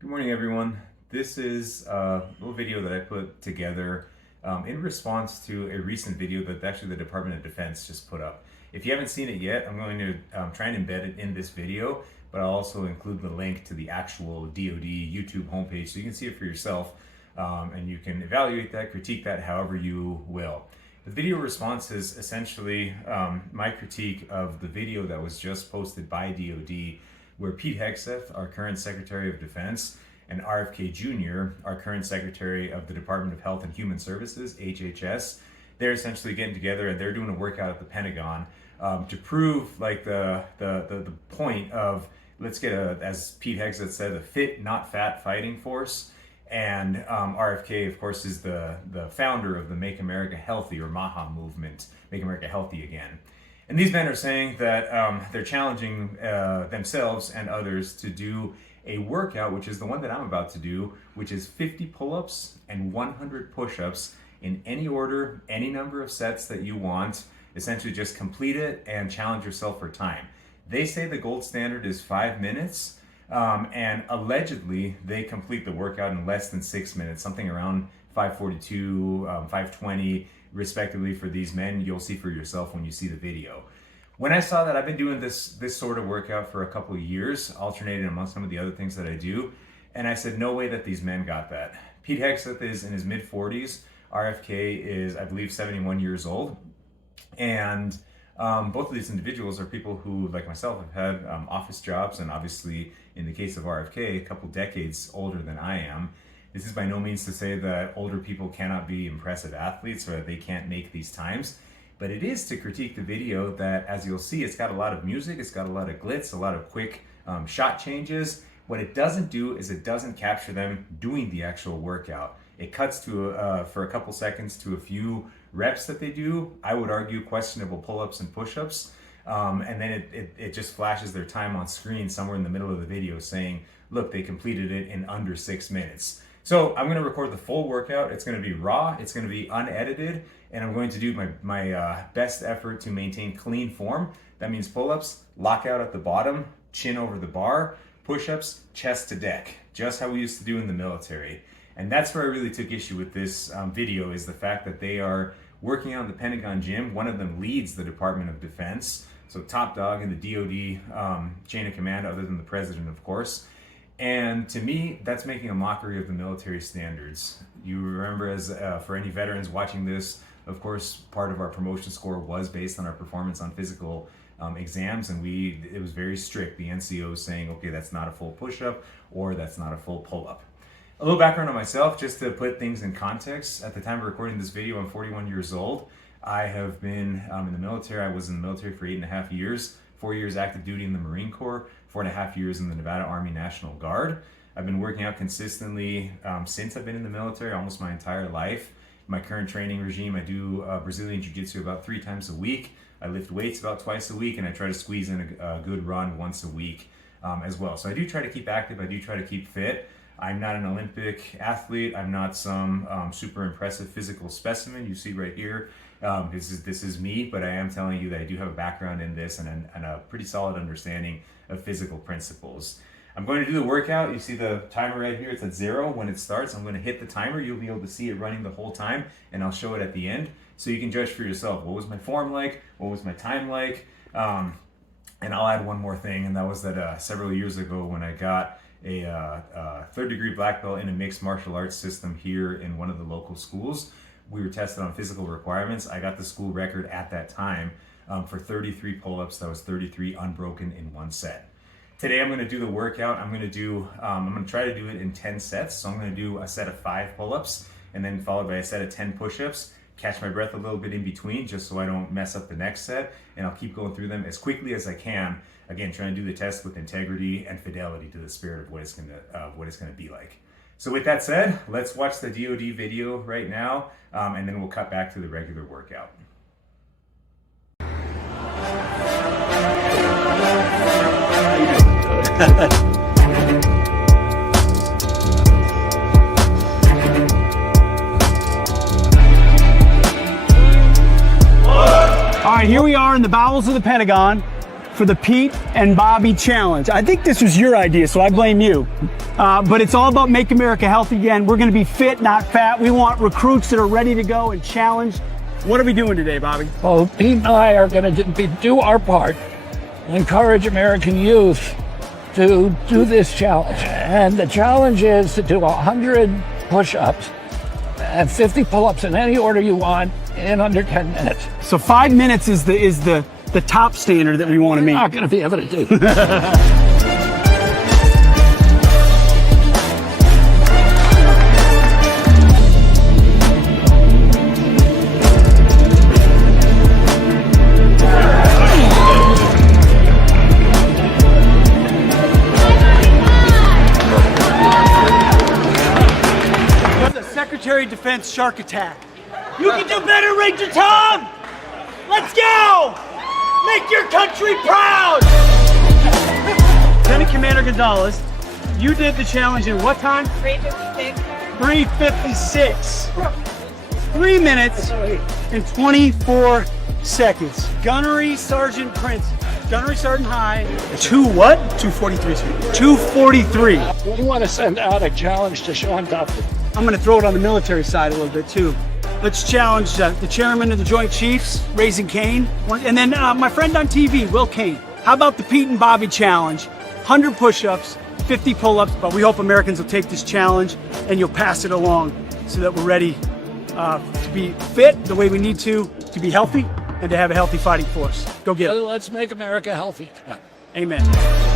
Good morning, everyone. This is a little video that I put together in response to a recent video that actually the Department of Defense just put up. If you haven't seen it yet, I'm going to try and embed it in this video, but I'll also include the link to the actual DOD YouTube homepage so you can see it for yourself and you can evaluate that, critique that however you will. The video response is essentially my critique of the video that was just posted by DOD, where Pete Hegseth, our current Secretary of Defense, and RFK Jr., our current Secretary of the Department of Health and Human Services, HHS, they're essentially getting together and they're doing a workout at the Pentagon to prove like the point of let's get a, as Pete Hegseth said, a fit, not fat fighting force. And RFK, of course, is the founder of the Make America Healthy, or MAHA movement, Make America Healthy Again. And these men are saying that they're challenging themselves and others to do a workout, which is the one that I'm about to do, which is 50 pull-ups and 100 push-ups in any order, any number of sets that you want. Essentially just complete it and challenge yourself for time. They say the gold standard is 5 minutes, and allegedly they complete the workout in less than 6 minutes, something around 5:42, 5:20, respectively for these men. You'll see for yourself when you see the video. When I saw that, I've been doing this sort of workout for a couple of years, alternated among some of the other things that I do, and I said, no way that these men got that. Pete Hegseth is in his mid-40s. RFK is, I believe, 71 years old. And both of these individuals are people who, like myself, have had office jobs, and obviously, in the case of RFK, a couple decades older than I am. This is by no means to say that older people cannot be impressive athletes or that they can't make these times, but it is to critique the video that, as you'll see, it's got a lot of music, it's got a lot of glitz, a lot of quick shot changes. What it doesn't do is it doesn't capture them doing the actual workout. It cuts to for a couple seconds to a few reps that they do. I would argue questionable pull-ups and push-ups. And then it just flashes their time on screen somewhere in the middle of the video saying, look, they completed it in under 6 minutes. So I'm going to record the full workout. It's going to be raw, it's going to be unedited, and I'm going to do my best effort to maintain clean form. That means pull-ups, lockout at the bottom, chin over the bar, push-ups, chest to deck, just how we used to do in the military. And that's where I really took issue with this video, is the fact that they are working out in the Pentagon gym. One of them leads the Department of Defense, so top dog in the DOD chain of command, other than the president, of course. And to me, that's making a mockery of the military standards. You remember, as for any veterans watching this, of course, part of our promotion score was based on our performance on physical exams, and it was very strict. The NCO saying, okay, that's not a full push-up, or that's not a full pull-up. A little background on myself, just to put things in context. At the time of recording this video, I'm 41 years old. I have been in the military. I was in the military for 8.5 years, 4 years active duty in the Marine Corps, 4.5 years in the Nevada Army National Guard. I've been working out consistently since I've been in the military, almost my entire life. My current training regime, I do Brazilian Jiu-Jitsu about 3 times a week. I lift weights about twice a week, and I try to squeeze in a good run once a week as well. So I do try to keep active. I do try to keep fit. I'm not an Olympic athlete. I'm not some super impressive physical specimen you see right here. This is me, but I am telling you that I do have a background in this and a pretty solid understanding of physical principles. I'm going to do the workout. You see the timer right here. It's at 0 when it starts. I'm going to hit the timer. You'll be able to see it running the whole time, and I'll show it at the end so you can judge for yourself. What was my form like? What was my time like? And I'll add one more thing, and that was that several years ago when I got a third-degree black belt in a mixed martial arts system here in one of the local schools. We were tested on physical requirements. I got the school record at that time for 33 pull-ups. That was 33 unbroken in one set. Today I'm going to do the workout. I'm going to try to do it in 10 sets. So I'm going to do a set of 5 pull-ups and then followed by a set of 10 push-ups. Catch my breath a little bit in between just so I don't mess up the next set, and I'll keep going through them as quickly as I can. Again, trying to do the test with integrity and fidelity to the spirit of what it's going to be like. So with that said, let's watch the DOD video right now, and then we'll cut back to the regular workout. All right, here we are in the bowels of the Pentagon. for the Pete and Bobby Challenge. I think this was your idea, so I blame you. But it's all about Make America Healthy Again. We're going to be fit, not fat. We want recruits that are ready to go and challenge. What are we doing today, Bobby? Well, Pete and I are going to do our part, encourage American youth to do this challenge. And the challenge is to do 100 push-ups and 50 pull-ups in any order you want in under 10 minutes. So 5 minutes is the top standard that we want to meet. Not going to be able to do. Secretary of Defense shark attack. You can do better, Ranger Tom! Let's go! Make your country proud! Lieutenant Commander Gonzalez, you did the challenge in what time? 3:56. 3:56. 3 minutes and 24 seconds. Gunnery Sergeant Prince, Gunnery Sergeant High, 243. 243. We want to send out a challenge to Sean Duffy. I'm going to throw it on the military side a little bit too. Let's challenge the chairman of the Joint Chiefs, Raising Cane, and then my friend on TV, Will Kane. How about the Pete and Bobby challenge? 100 push-ups, 50 pull-ups, but we hope Americans will take this challenge and you'll pass it along so that we're ready to be fit the way we need to be healthy, and to have a healthy fighting force. Go get it. Let's make America healthy. Amen.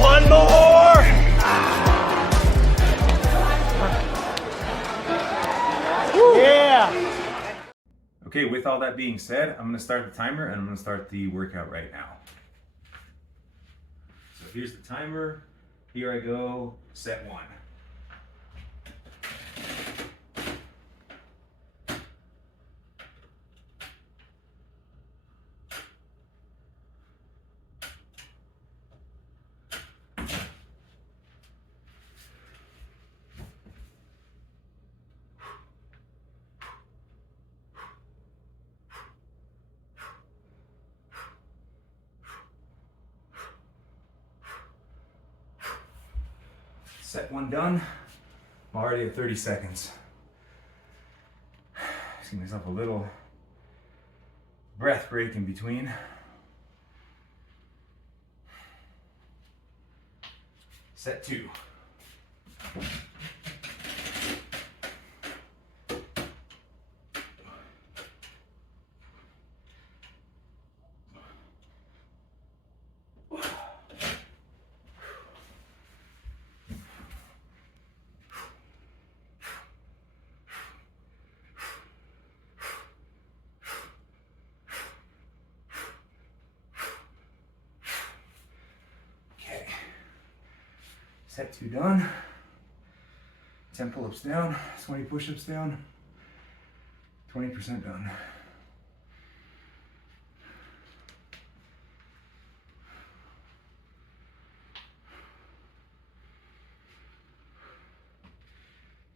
One more! Yeah! Okay, with all that being said, I'm going to start the timer and I'm going to start the workout right now. So here's the timer. Here I go. Set 1. Set 1 done. I'm already at 30 seconds. Just give myself a little breath break in between. Set 2. Set 2 done. 10 pull-ups down, 20 push-ups down, 20% done.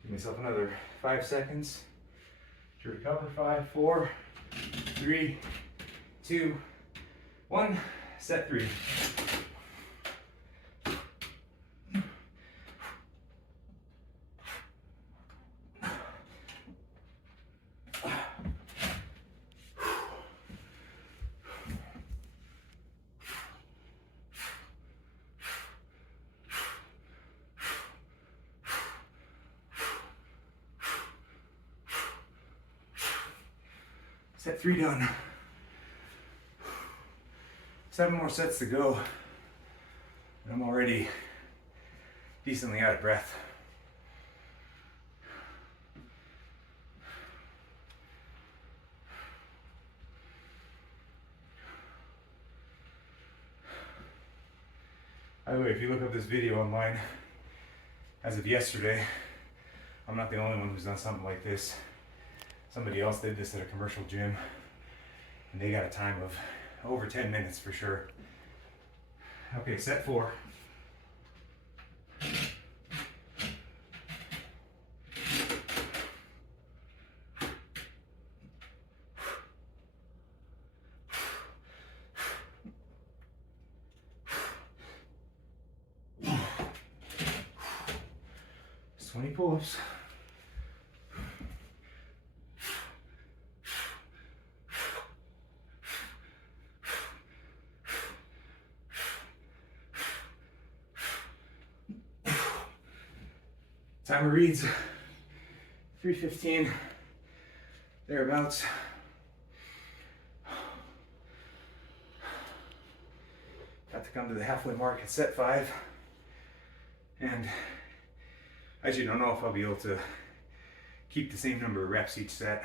Give myself another 5 seconds to recover. 5, 4, 3, 2, 1. Set 3. Set 3 done. 7 more sets to go. And I'm already decently out of breath. By the way, if you look up this video online, as of yesterday, I'm not the only one who's done something like this. Somebody else did this at a commercial gym, and they got a time of over 10 minutes for sure. Okay, set 4. 20 pull-ups. Timer reads 3:15, thereabouts. Got to come to the halfway mark at set 5. And I actually don't know if I'll be able to keep the same number of reps each set.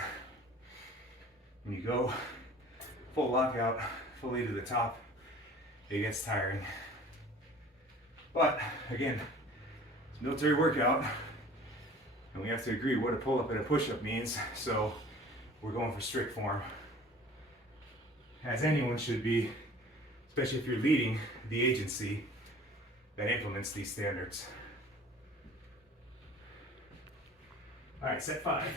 When you go full lockout, fully to the top, it gets tiring. But again, it's a military workout, and we have to agree what a pull-up and a push-up means, so we're going for strict form. As anyone should be, especially if you're leading the agency that implements these standards. All right, set 5.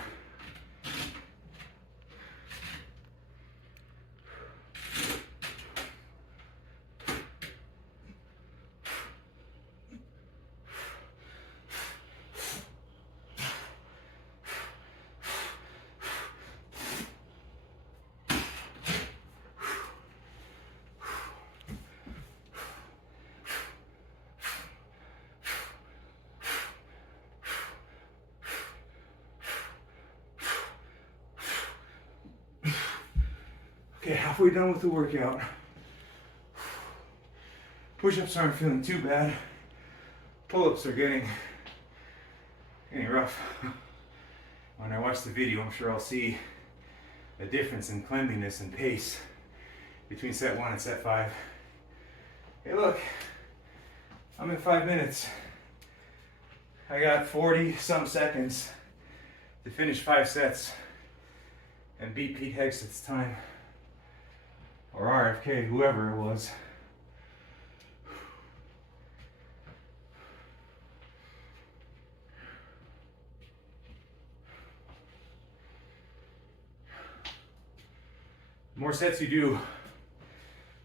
Okay, halfway done with the workout. Push-ups aren't feeling too bad. Pull-ups are getting rough. When I watch the video, I'm sure I'll see a difference in cleanliness and pace between set 1 and set 5. Hey look, I'm in 5 minutes. I got 40 some seconds to finish 5 sets and beat Pete Hegseth's time. Or RFK, whoever it was. The more sets you do,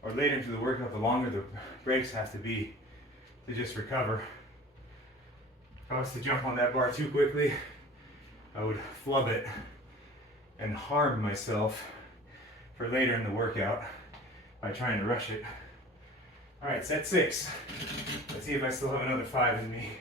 or later into the workout, the longer the breaks have to be to just recover. If I was to jump on that bar too quickly, I would flub it and harm myself for later in the workout by trying to rush it. All right, set 6. Let's see if I still have another 5 in me.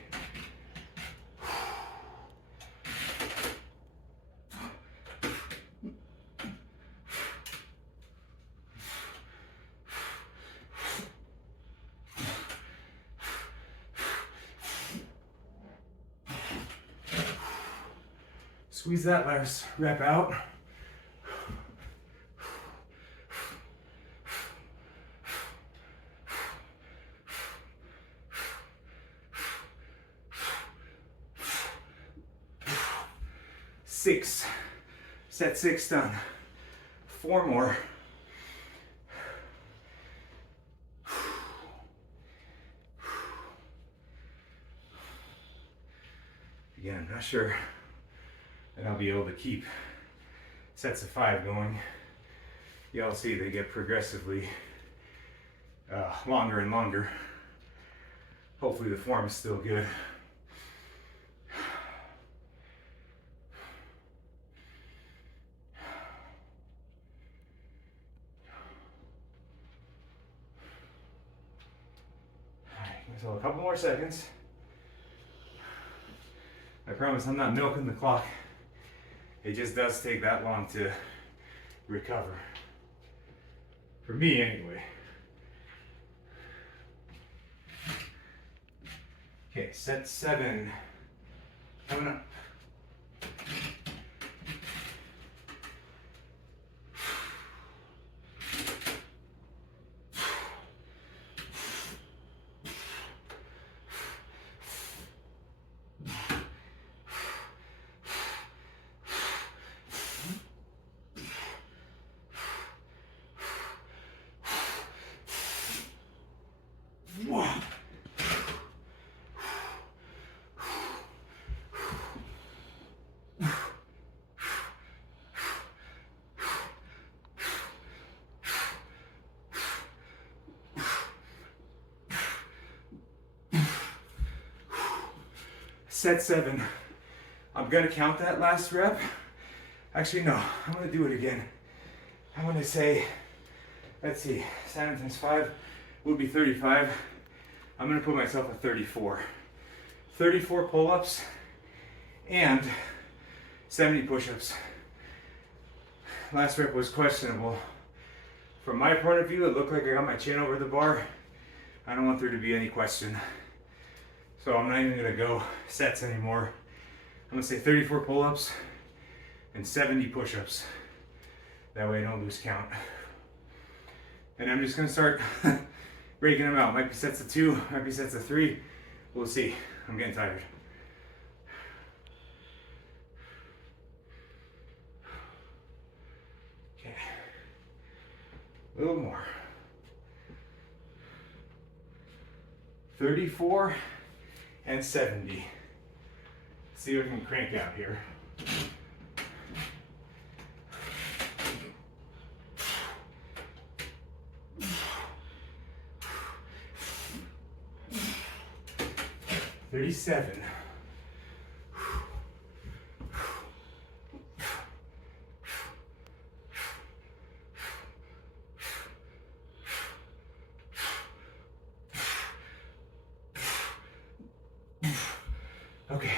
Squeeze that last rep out. Six. Set 6 done. 4 more. Again, I'm not sure that I'll be able to keep sets of 5 going. Y'all see they get progressively longer and longer. Hopefully the form is still good. So a couple more seconds. I promise I'm not milking the clock. It just does take that long to recover. For me, anyway. Okay, set 7. Coming up. set 7. I'm gonna count that last rep. Actually, no, I'm gonna do it again. I'm gonna say, let's see, 7 times 5 would be 35. I'm gonna put myself at 34. 34 pull-ups and 70 push-ups. Last rep was questionable. From my point of view, it looked like I got my chin over the bar. I don't want there to be any question. So I'm not even gonna go sets anymore. I'm gonna say 34 pull-ups and 70 push-ups. That way I don't lose count. And I'm just gonna start breaking them out. Might be sets of 2, might be sets of 3. We'll see. I'm getting tired. Okay. A little more. 34 and 70. See what I can crank out here. $37. Okay,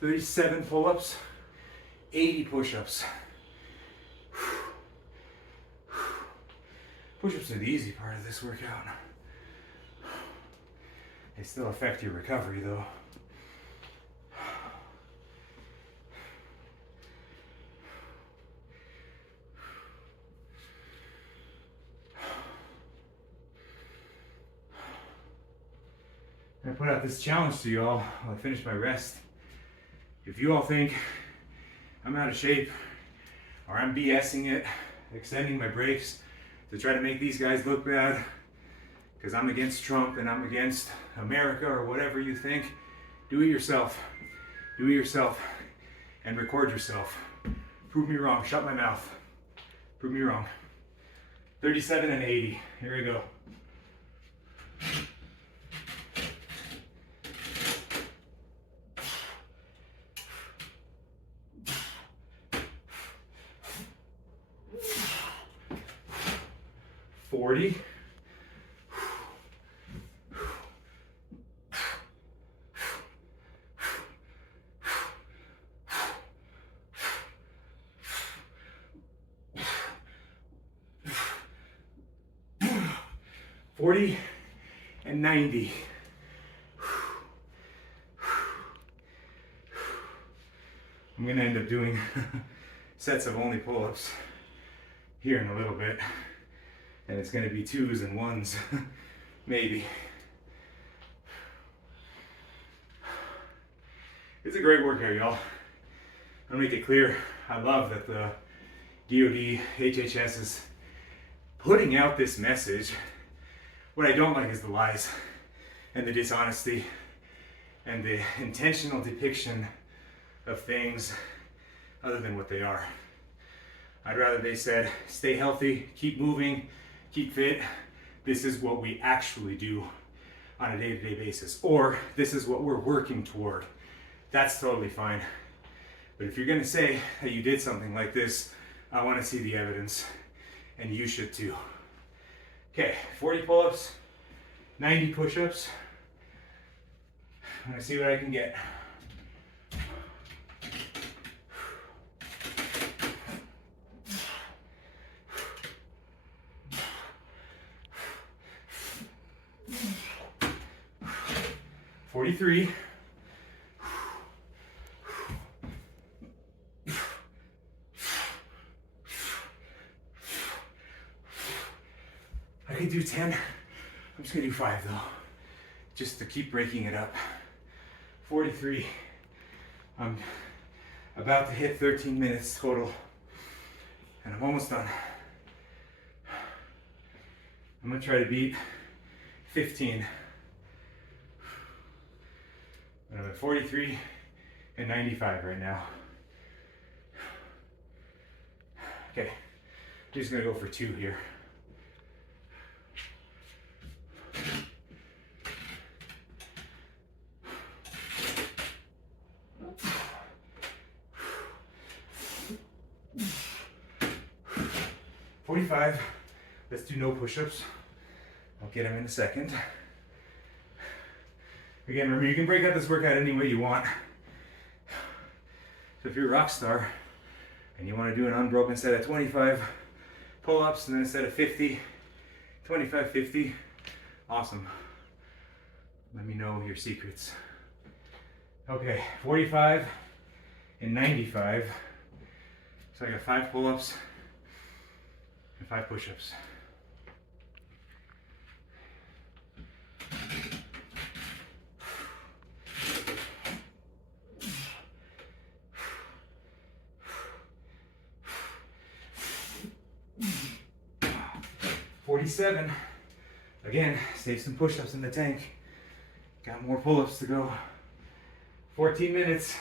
37 pull-ups, 80 push-ups. Push-ups are the easy part of this workout. They still affect your recovery though. I put out this challenge to you all while I finish my rest. If you all think I'm out of shape or I'm BSing it, extending my breaks to try to make these guys look bad because I'm against Trump and I'm against America or whatever you think, do it yourself. Do it yourself and record yourself. Prove me wrong. Shut my mouth. Prove me wrong. 37 and 80. Here we go. $40. 40 and 90. I'm gonna end up doing sets of only pull-ups here in a little bit. And it's gonna be 2s and 1s, maybe. It's a great workout, y'all. I'll make it clear, I love that the DOD-HHS is putting out this message. What I don't like is the lies and the dishonesty and the intentional depiction of things other than what they are. I'd rather they said, stay healthy, keep moving, keep fit. This is what we actually do on a day-to-day basis. Or this is what we're working toward. That's totally fine. But if you're gonna say that you did something like this, I wanna see the evidence. And you should too. Okay, 40 pull-ups, 90 push-ups. I'm gonna see what I can get. $43. I can do 10. I'm just gonna do 5 though, just to keep breaking it up. 43. I'm about to hit 13 minutes total, and I'm almost done. I'm gonna try to beat 15. I'm at 43 and 95 right now. Okay, I'm just gonna go for 2 here. 45. Let's do no push-ups. I'll get them in a second. Again, remember, you can break out this workout any way you want. So if you're a rock star and you want to do an unbroken set of 25 pull-ups and then a set of 50, 25, 50, awesome. Let me know your secrets. Okay, 45 and 95. So I got 5 pull-ups and 5 push-ups. $47. Again, save some push-ups in the tank. Got more pull-ups to go. 14 minutes.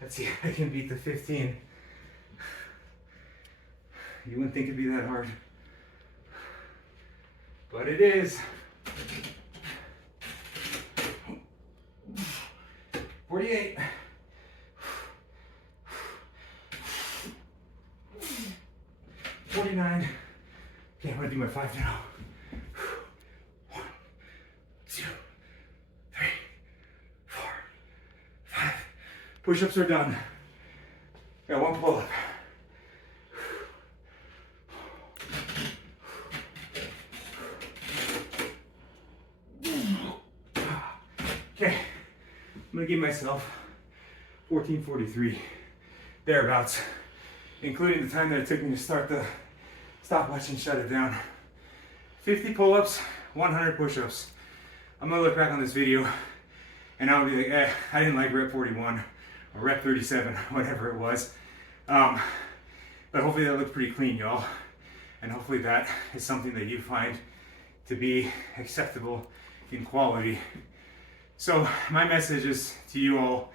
Let's see if I can beat the 15. You wouldn't think it'd be that hard, but it is. 48. 49. Okay, I'm gonna do my 5 now. 1, 2, 3, 4, 5. Push-ups are done. Got 1 pull-up. Okay, I'm gonna give myself 14:43, thereabouts, including the time that it took me to start the stopwatch and shut it down. 50 pull-ups, 100 push-ups. I'm gonna look back on this video and I'll be like, I didn't like rep 41 or rep 37, whatever it was. But hopefully that looked pretty clean, y'all. And hopefully that is something that you find to be acceptable in quality. So my message is to you all,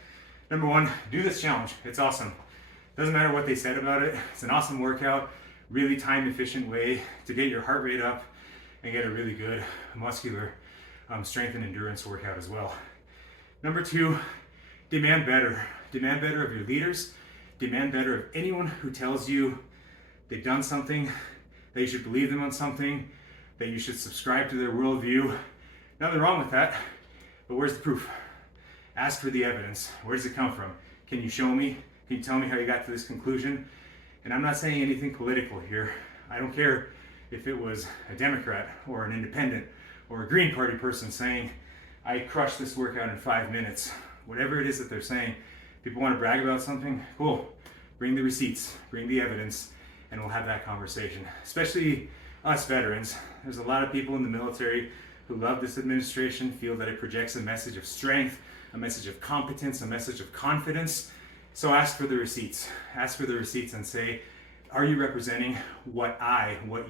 number 1, do this challenge. It's awesome. Doesn't matter what they said about it. It's an awesome workout, really time efficient way to get your heart rate up and get a really good muscular strength and endurance workout as well. Number 2, demand better. Demand better of your leaders. Demand better of anyone who tells you they've done something, that you should believe them on something, that you should subscribe to their worldview. Nothing wrong with that, but where's the proof? Ask for the evidence. Where does it come from? Can you show me? Can you tell me how you got to this conclusion? And I'm not saying anything political here. I don't care if it was a Democrat or an independent or a Green Party person saying, I crushed this workout in 5 minutes. Whatever it is that they're saying, people want to brag about something, cool. Bring the receipts, bring the evidence, and we'll have that conversation. Especially us veterans. There's a lot of people in the military who love this administration, feel that it projects a message of strength, a message of competence, a message of confidence. So ask for the receipts. Ask for the receipts and say, are you representing what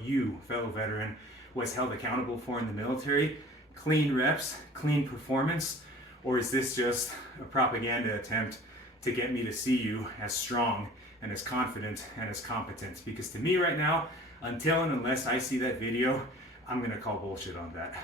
you, fellow veteran, was held accountable for in the military? Clean reps, clean performance, or is this just a propaganda attempt to get me to see you as strong and as confident and as competent? Because to me right now, until and unless I see that video, I'm gonna call bullshit on that.